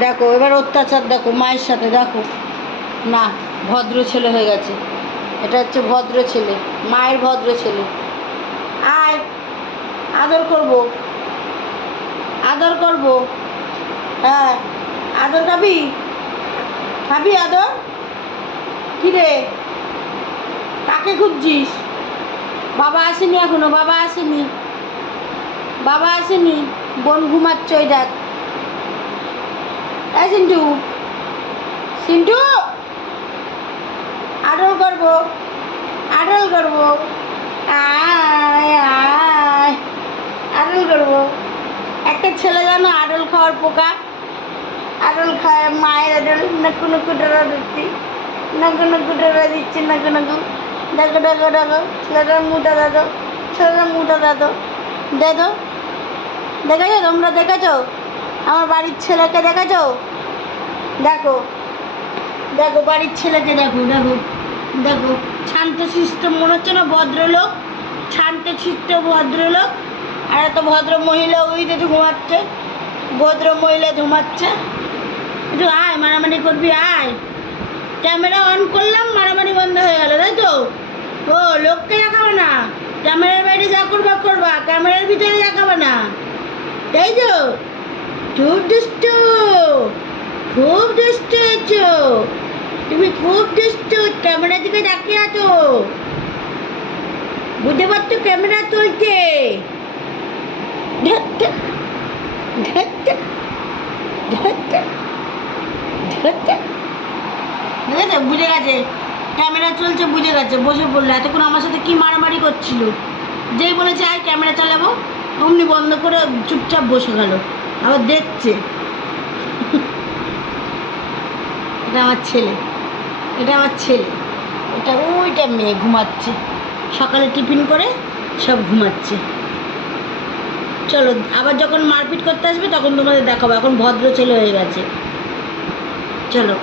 দেখো, এবার অত্যাচার দেখো, মায়ের সাথে, দেখো। না, ভদ্র ছেলে হয়ে গেছে। এটা হচ্ছে ভদ্র ছেলে, মায়ের ভদ্র ছেলে। আয়, আদর করব। আদর করব। হ্যাঁ আদর খাবি খাবি আদর? কি রে? কাকে খুঁজছিস? বাবা আসেনি এখনও, বাবা আসেনি। বাবা আসেনি, বোন ঘুমাচ্ছে, ওই দেখ। এই সিন্টু সিন্টু আদর করব। আদর করব। আয় আয়। আদর করব। একটা ছেলে জানো আদল খাওয়ার পোকা। আদল খায় মায়ের আদল নাকু নাকু ডরা দিচ্ছি নাকু নাকু ডরা দিচ্ছি, নাকু নাকু। ডাকো ডাকো ডাকো ছেলেটার মুটা দাদো ছেলেটার মুটা দাদো দে দো দেখেছ? তোমরা দেখেছ? আমার বাড়ির ছেলেকে দেখেছ? দেখো দেখো, বাড়ির ছেলেকে দেখো দেখো দেখো, শান্ত শিষ্ট মনে হচ্ছে না ভদ্রলোক? শান্ত শিষ্ট ভদ্রলোক? আর এত ভদ্র মহিলা ওই দেখে ঘুমাচ্ছে। ভদ্র মহিলা ঘুমাচ্ছে। একটু আয়, মারামারি করবি, আয়। ক্যামেরা অন করলাম, মারামারি বন্ধ হয়ে গেল, তাই তো? ও, লোককে দেখাবো না। ক্যামেরার বাইরে যা করবা করবা। ক্যামেরার ভিতরে দেখাবে না। তাই তো? দুষ্ট খুব দুষ্ট হয়েছো। তুমি খুব দুষ্ট ক্যামেরার দিকে তাকিয়ে আছো। বুঝতে পারছ ক্যামেরা চলছে বুঝে গেছে। ক্যামেরা চলছে, বুঝে গেছে, বসে পড়ল। এতক্ষণ আমার সাথে কি মারামারি করছিল? যেই বলেছে, আয়, ক্যামেরা চালাবো। অমনি বন্ধ করে চুপচাপ বসে গেল। আবার দেখছে। এটা আমার ছেলে। এটা আমার ছেলে। এটা ওইটা মেয়ে ঘুমাচ্ছে। সকালে টিফিন করে সব ঘুমাচ্ছে। চলো, আবার যখন মারপিট করতে আসবে তখন তোমাদের দেখাবো। এখন ভদ্র ছেলে হয়ে গেছে। চলো।